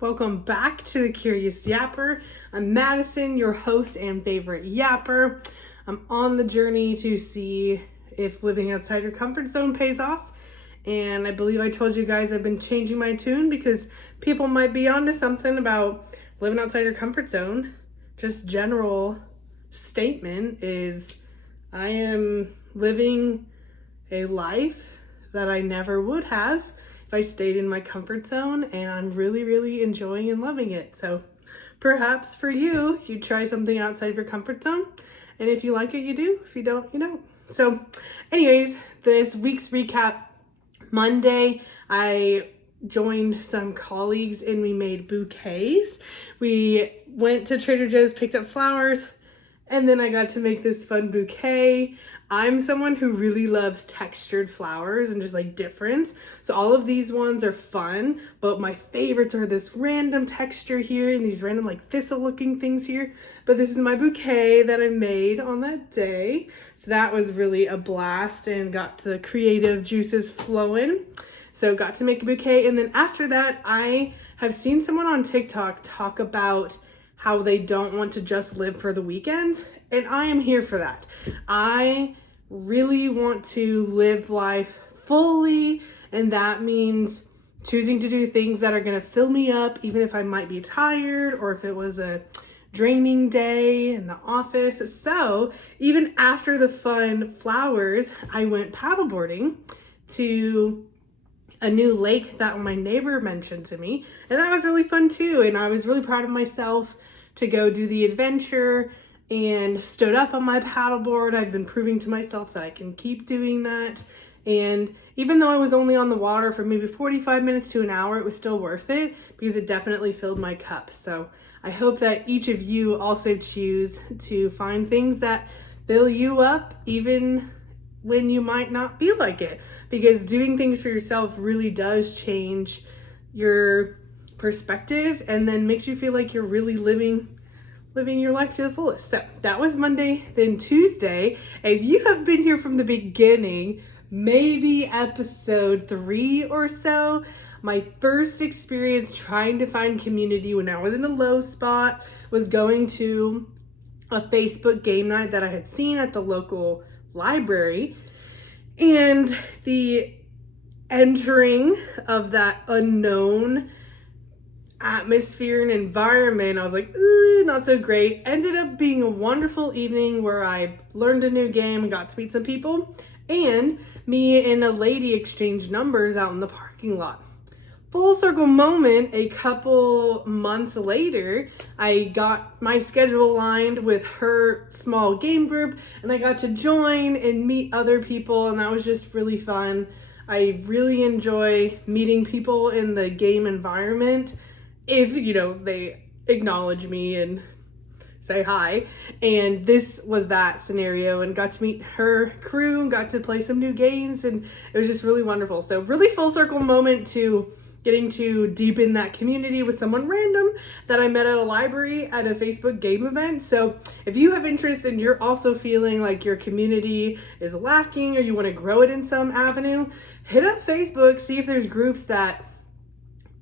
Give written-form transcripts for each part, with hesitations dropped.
Welcome back to the Curious Yapper. I'm Madison, your host and favorite yapper. I'm on the journey to see if living outside your comfort zone pays off. And I believe I told you guys I've been changing my tune because people might be onto something about living outside your comfort zone. Just general statement is I am living a life that I never would have if I stayed in my comfort zone, and I'm really enjoying and loving it. So perhaps for you, you try something outside of your comfort zone, and if you like it, you do. If you don't, you don't. So anyways, this week's recap: Monday, I joined some colleagues and we made bouquets. We went to Trader Joe's, picked up flowers, and then I got to make this fun bouquet. I'm someone who really loves textured flowers and just like difference. So all of these ones are fun, but my favorites are this random texture here and these random like thistle looking things here. But this is my bouquet that I made on that day. So that was really a blast and got the creative juices flowing. So got to make a bouquet. And then after that, I have seen someone on TikTok talk about how they don't want to just live for the weekends. And I am here for that. I really want to live life fully. And that means choosing to do things that are going to fill me up, even if I might be tired or if it was a draining day in the office. So even after the fun flowers, I went paddleboarding to a new lake that my neighbor mentioned to me, and that was really fun too. And I was really proud of myself to go do the adventure and stood up on my paddleboard. I've been proving to myself that I can keep doing that. And even though I was only on the water for maybe 45 minutes to an hour, it was still worth it because it definitely filled my cup. So I hope that each of you also choose to find things that fill you up, even when you might not feel like it, because doing things for yourself really does change your perspective and then makes you feel like you're really living your life to the fullest. So that was Monday. Then Tuesday, if you have been here from the beginning, maybe episode 3 or so, my first experience trying to find community when I was in a low spot was going to a Facebook game night that I had seen at the local library, and the entering of that unknown atmosphere and environment, I was like, not so great. Ended up being a wonderful evening where I learned a new game and got to meet some people, and me and a lady exchanged numbers out in the parking lot. Full circle moment, a couple months later, I got my schedule aligned with her small game group and I got to join and meet other people, and that was just really fun. I really enjoy meeting people in the game environment if, they acknowledge me and say hi. And this was that scenario, and got to meet her crew and got to play some new games, and it was just really wonderful. So really full circle moment to getting to deepen that community with someone random that I met at a library at a Facebook game event. So if you have interest and you're also feeling like your community is lacking or you want to grow it in some avenue, hit up Facebook, see if there's groups that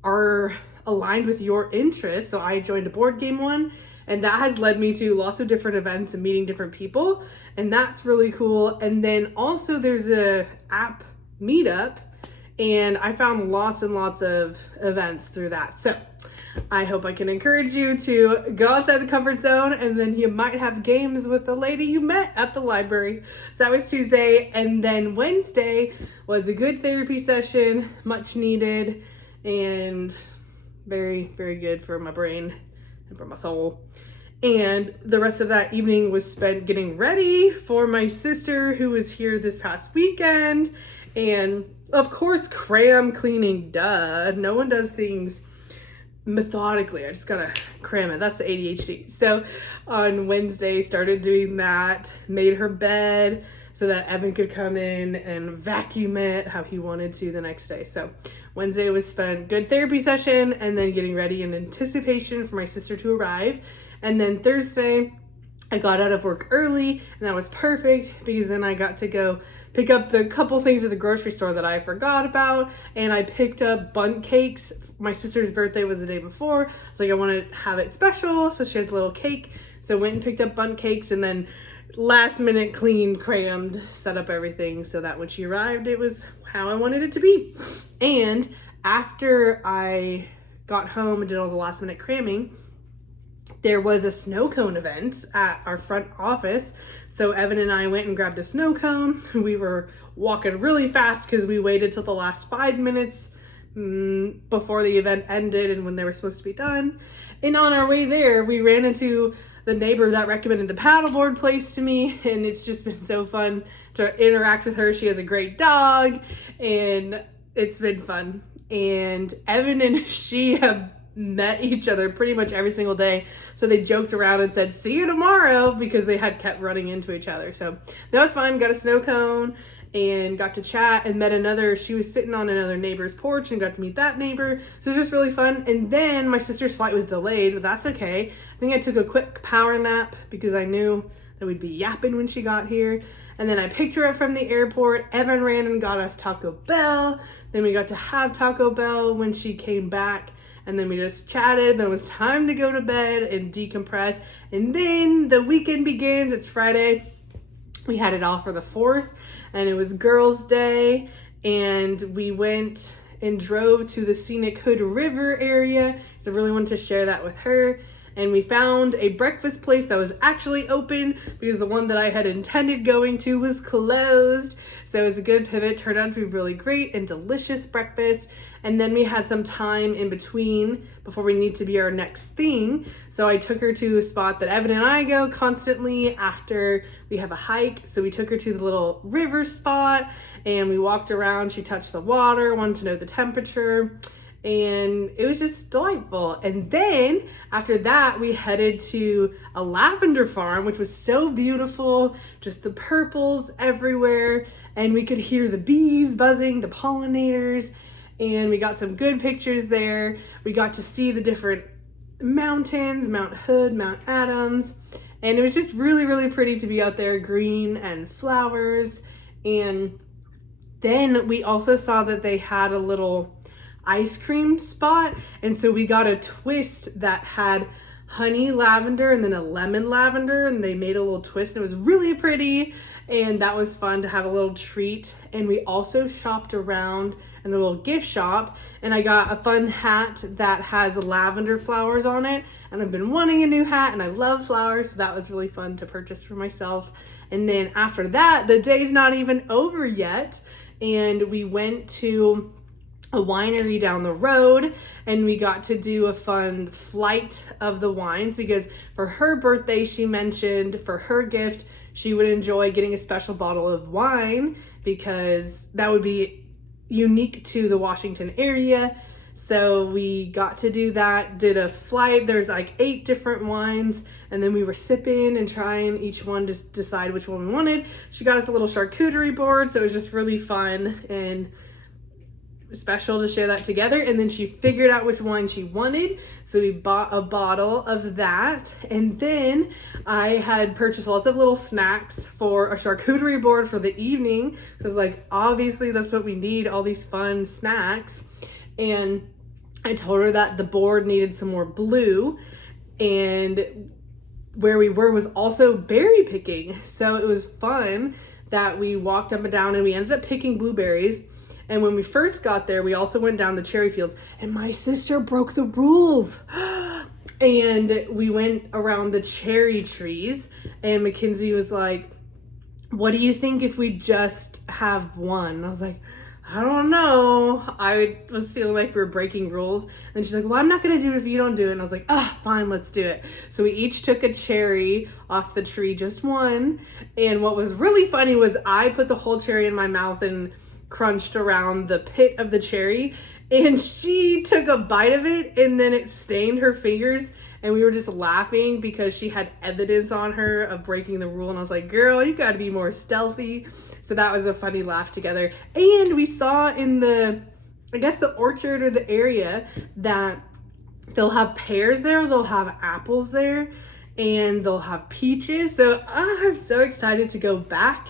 are aligned with your interests. So I joined a board game one, and that has led me to lots of different events and meeting different people, and that's really cool. And then also there's a app meetup, and I found lots and lots of events through that. So I hope I can encourage you to go outside the comfort zone, and then you might have games with the lady you met at the library. So that was Tuesday. And then Wednesday was a good therapy session, much needed, and very good for my brain and for my soul. And the rest of that evening was spent getting ready for my sister who was here this past weekend. And of course, cram cleaning, duh. No one does things methodically. I just gotta cram it. That's the ADHD. So on Wednesday, started doing that, made her bed so that Evan could come in and vacuum it how he wanted to the next day. So Wednesday was spent good therapy session and then getting ready in anticipation for my sister to arrive. And then Thursday, I got out of work early, and that was perfect because then I got to go pick up the couple things at the grocery store that I forgot about, and I picked up bundt cakes. My sister's birthday was the day before, so I want to have it special, so she has a little cake. So I went and picked up bundt cakes, and then last minute cleaned, crammed, set up everything so that when she arrived, it was how I wanted it to be. And after I got home and did all the last minute cramming, there was a snow cone event at our front office. So Evan and I went and grabbed a snow cone. We were walking really fast because we waited till the last 5 minutes before the event ended and when they were supposed to be done. And on our way there, we ran into the neighbor that recommended the paddleboard place to me, and it's just been so fun to interact with her. She has a great dog, and it's been fun. And Evan and she have met each other pretty much every single day, so they joked around and said see you tomorrow because they had kept running into each other. So that was fun. Got a snow cone and got to chat and met another, she was sitting on another neighbor's porch and got to meet that neighbor. So it was just really fun. And then my sister's flight was delayed, but that's okay. I think I took a quick power nap because I knew that we'd be yapping when she got here. And then I picked her up from the airport. Evan ran and got us Taco Bell. Then we got to have Taco Bell when she came back. And then we just chatted. Then it was time to go to bed and decompress. And then the weekend begins. It's Friday. We had it all for the 4th. And it was Girls' Day. And we went and drove to the Scenic Hood River area. So I really wanted to share that with her. And we found a breakfast place that was actually open because the one that I had intended going to was closed. So it was a good pivot. Turned out to be really great and delicious breakfast. And then we had some time in between before we need to be our next thing. So I took her to a spot that Evan and I go constantly after we have a hike. So we took her to the little river spot and we walked around. She touched the water, wanted to know the temperature. And it was just delightful. And then after that, we headed to a lavender farm, which was so beautiful, just the purples everywhere. And we could hear the bees buzzing, the pollinators, and we got some good pictures there. We got to see the different mountains, Mount Hood, Mount Adams. And it was just really, really pretty to be out there, green and flowers. And then we also saw that they had a little ice cream spot, and so we got a twist that had honey lavender and then a lemon lavender, and they made a little twist and it was really pretty, and that was fun to have a little treat. And we also shopped around in the little gift shop, and I got a fun hat that has lavender flowers on it, and I've been wanting a new hat and I love flowers, so that was really fun to purchase for myself. And then after that, the day's not even over yet, and we went to a winery down the road and we got to do a fun flight of the wines because for her birthday, she mentioned for her gift, she would enjoy getting a special bottle of wine because that would be unique to the Washington area. So we got to do that, did a flight. There's like 8 different wines, and then we were sipping and trying each one to decide which one we wanted. She got us a little charcuterie board, so it was just really fun and special to share that together. And then she figured out which wine she wanted, so we bought a bottle of that. And then I had purchased lots of little snacks for a charcuterie board for the evening, so it's like obviously that's what we need, all these fun snacks. And I told her that the board needed some more blue, and where we were was also berry picking, so it was fun that we walked up and down and we ended up picking blueberries. And when we first got there, we also went down the cherry fields, and my sister broke the rules. And we went around the cherry trees, and Mackenzie was like, what do you think if we just have one? And I was like, I don't know. I was feeling like we were breaking rules. And she's like, well, I'm not going to do it if you don't do it. And I was like, fine, let's do it. So we each took a cherry off the tree, just one. And what was really funny was I put the whole cherry in my mouth and crunched around the pit of the cherry, and she took a bite of it and then it stained her fingers, and we were just laughing because she had evidence on her of breaking the rule. And I was like, girl, you got to be more stealthy. So that was a funny laugh together. And we saw in the, I guess the orchard or the area, that they'll have pears there, they'll have apples there. and they'll have peaches. So I'm so excited to go back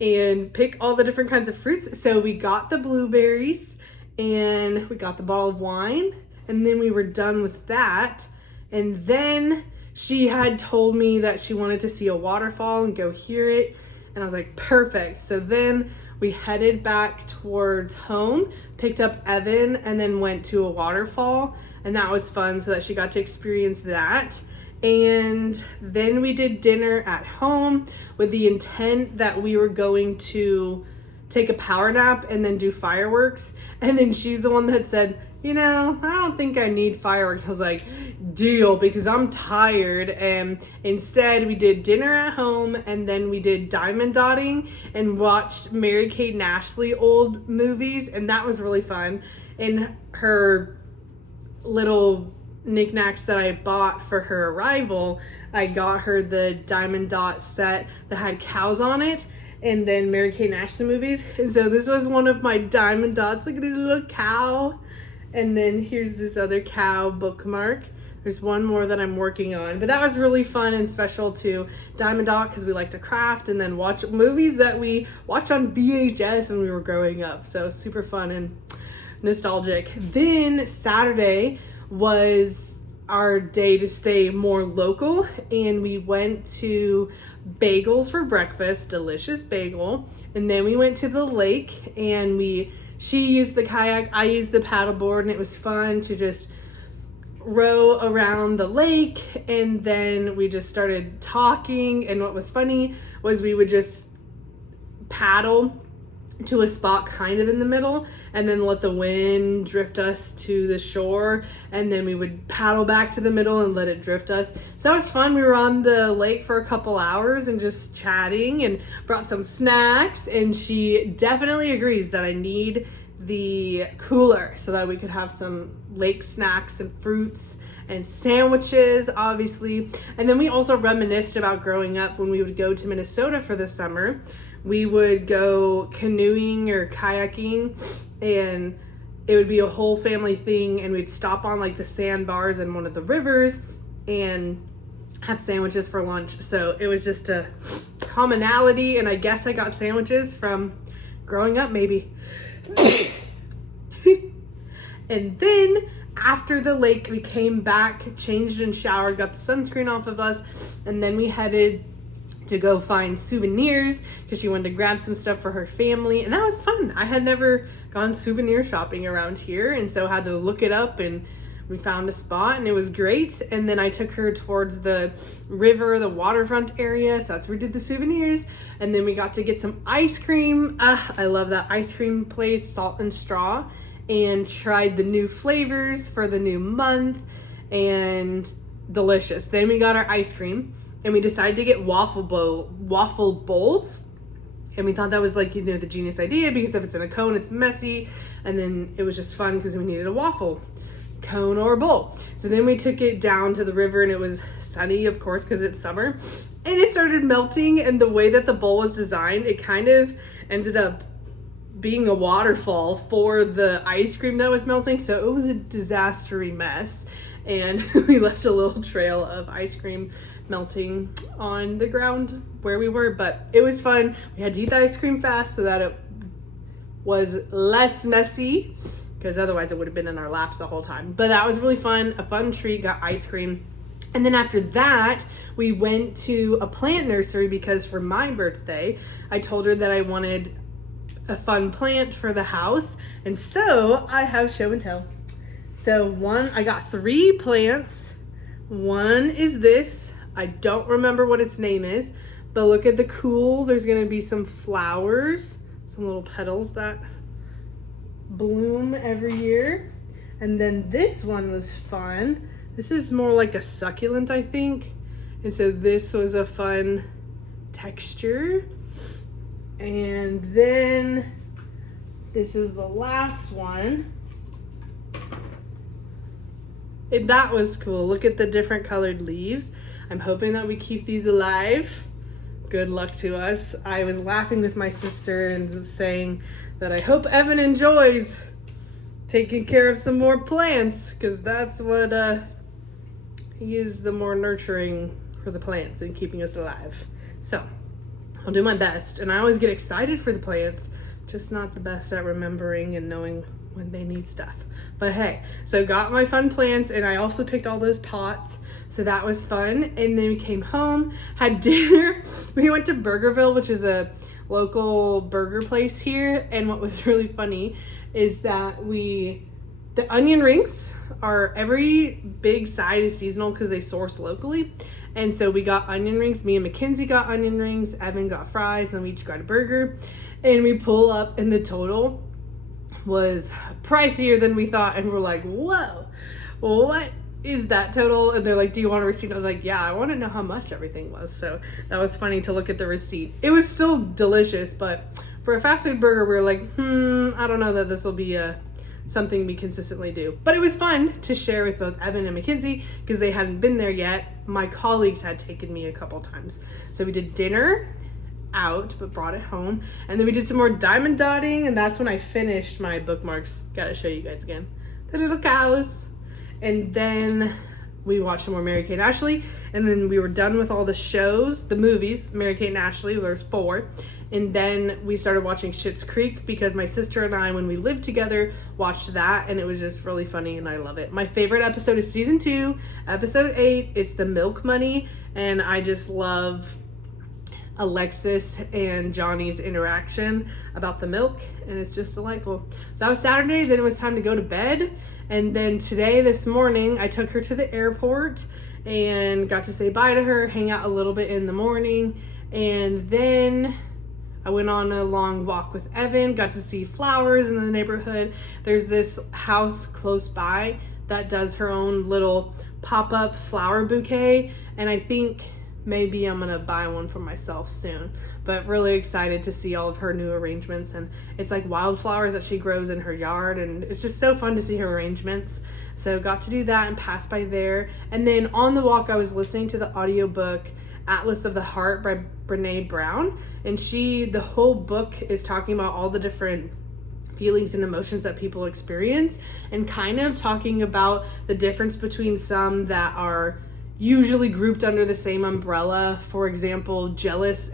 and pick all the different kinds of fruits. So we got the blueberries and we got the bottle of wine, and then we were done with that. And then she had told me that she wanted to see a waterfall and go hear it. And I was like, perfect. So then we headed back towards home, picked up Evan, and then went to a waterfall. And that was fun, so that she got to experience that. And then we did dinner at home with the intent that we were going to take a power nap and then do fireworks. And then she's the one that said, I don't think I need fireworks. I was like, deal, because I'm tired. And instead we did dinner at home, and then we did diamond dotting and watched Mary-Kate and Ashley old movies, and that was really fun. And her little knickknacks that I bought for her arrival, I got her the diamond dot set that had cows on it, and then Mary-Kate and Ashley movies. And so this was one of my diamond dots. Look at this little cow. And then here's this other cow bookmark. There's one more that I'm working on, but that was really fun and special to diamond dot because we like to craft and then watch movies that we watched on VHS when we were growing up. So super fun and nostalgic. Then Saturday was our day to stay more local, and we went to Bagels for breakfast, delicious bagel. And then we went to the lake, and she used the kayak, I used the paddleboard, and it was fun to just row around the lake. And then we just started talking, and what was funny was we would just paddle to a spot kind of in the middle and then let the wind drift us to the shore, and then we would paddle back to the middle and let it drift us. So that was fun. We were on the lake for a couple hours and just chatting, and brought some snacks, and she definitely agrees that I need the cooler so that we could have some lake snacks and fruits and sandwiches, obviously. And then we also reminisced about growing up when we would go to Minnesota for the summer. We would go canoeing or kayaking, and it would be a whole family thing, and we'd stop on like the sandbars in one of the rivers and have sandwiches for lunch. So it was just a commonality, and I guess I got sandwiches from growing up, maybe. And then after the lake, we came back, changed and showered, got the sunscreen off of us, and then we headed to go find souvenirs because she wanted to grab some stuff for her family, and that was fun. I had never gone souvenir shopping around here, and so had to look it up, and we found a spot, and it was great. And then I took her towards the river, the waterfront area, so that's where we did the souvenirs. And then we got to get some ice cream. I love that ice cream place, Salt and Straw, and tried the new flavors for the new month, and delicious. Then we got our ice cream, and we decided to get waffle bowls. And we thought that was like, the genius idea, because if it's in a cone, it's messy. And then it was just fun because we needed a waffle cone or bowl. So then we took it down to the river, and it was sunny, of course, because it's summer. And it started melting, and the way that the bowl was designed, it kind of ended up being a waterfall for the ice cream that was melting. So it was a disastery mess. And we left a little trail of ice cream melting on the ground where we were, but it was fun. We had to eat the ice cream fast so that it was less messy, because otherwise it would have been in our laps the whole time. But that was really fun, a fun treat, got ice cream. And then after that, we went to a plant nursery because for my birthday, I told her that I wanted a fun plant for the house. And so I have show and tell. So I got 3 plants. One is this. I don't remember what its name is, but look at the cool. There's gonna be some flowers, some little petals that bloom every year. And then this one was fun. This is more like a succulent, I think. And so this was a fun texture. And then this is the last one. And that was cool. Look at the different colored leaves. I'm hoping that we keep these alive. Good luck to us. I was laughing with my sister and saying that I hope Evan enjoys taking care of some more plants, because that's what he is the more nurturing for the plants and keeping us alive. So I'll do my best, and I always get excited for the plants, just not the best at remembering and knowing when they need stuff. But hey, so got my fun plants, and I also picked all those pots, so that was fun. And then we came home, had dinner. We went to Burgerville, which is a local burger place here, and what was really funny is that the onion rings are, every big side is seasonal because they source locally. And so we got onion rings. Me and Mackenzie got onion rings. Evan got fries, and we each got a burger. And we pull up, and the total was pricier than we thought. And we're like, whoa, what is that total? And they're like, do you want a receipt? I was like, yeah, I want to know how much everything was. So that was funny to look at the receipt. It was still delicious, but for a fast food burger, we were like, I don't know that this will be something we consistently do. But it was fun to share with both Evan and Mackenzie because they hadn't been there yet. My colleagues had taken me a couple times. So we did dinner out, but brought it home. And then we did some more diamond dotting, and that's when I finished my bookmarks. Gotta show you guys again. The little cows. And then we watched some more Mary-Kate and Ashley, and then we were done with all the shows, the movies, Mary-Kate and Ashley, there's 4. And then we started watching Schitt's Creek because my sister and I, when we lived together, watched that, and it was just really funny, and I love it. My favorite episode is season 2, episode 8. It's the milk money, and I just love Alexis and Johnny's interaction about the milk, and it's just delightful. So that was Saturday, then it was time to go to bed. And then today, this morning, I took her to the airport and got to say bye to her, hang out a little bit in the morning, and then I went on a long walk with Evan, got to see flowers in the neighborhood. There's this house close by that does her own little pop-up flower bouquet, and I think maybe I'm gonna buy one for myself soon. But really excited to see all of her new arrangements, and it's like wildflowers that she grows in her yard, and it's just so fun to see her arrangements. So got to do that and pass by there. And then on the walk, I was listening to the audiobook Atlas of the Heart by Brene Brown, and the whole book is talking about all the different feelings and emotions that people experience, and kind of talking about the difference between some that are usually grouped under the same umbrella. For example, jealousy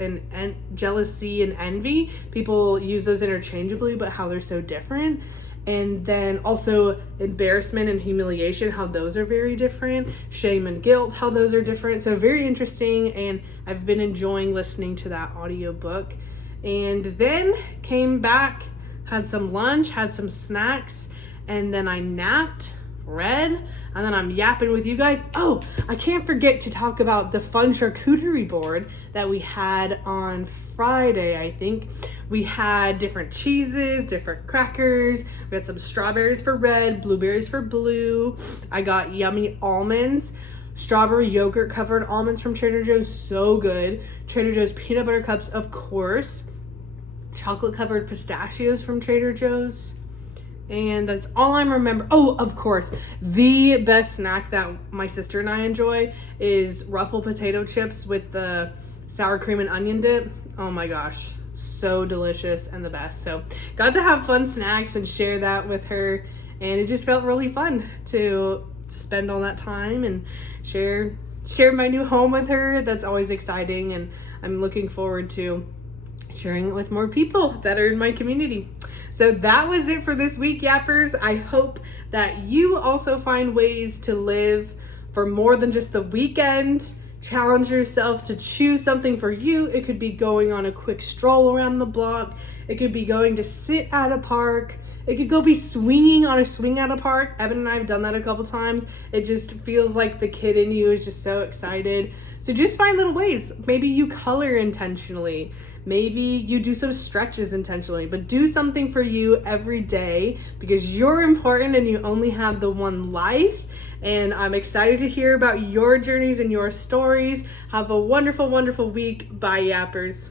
and envy. People use those interchangeably, but how they're so different. And then also embarrassment and humiliation, how those are very different. Shame and guilt, how those are different. So very interesting, and I've been enjoying listening to that audiobook. And then came back, had some lunch, had some snacks, and then I napped, read, and then I'm yapping with you guys. Oh, I can't forget to talk about the fun charcuterie board that we had on Friday, I think. We had different cheeses, different crackers. We had some strawberries for red, blueberries for blue. I got yummy almonds, strawberry yogurt covered almonds from Trader Joe's, so good. Trader Joe's peanut butter cups, of course. Chocolate covered pistachios from Trader Joe's. And that's all I remember. Oh, of course, the best snack that my sister and I enjoy is Ruffles potato chips with the sour cream and onion dip. Oh my gosh, so delicious and the best. So got to have fun snacks and share that with her, and it just felt really fun to spend all that time and share my new home with her. That's always exciting, and I'm looking forward to sharing it with more people that are in my community. So that was it for this week, Yappers. I hope that you also find ways to live for more than just the weekend. Challenge yourself to choose something for you. It could be going on a quick stroll around the block. It could be going to sit at a park. It could go be swinging on a swing at a park. Evan and I have done that a couple times. It just feels like the kid in you is just so excited. So just find little ways. Maybe you color intentionally. Maybe you do some stretches intentionally, but do something for you every day because you're important and you only have the one life. And I'm excited to hear about your journeys and your stories. Have a wonderful, wonderful week. Bye, Yappers.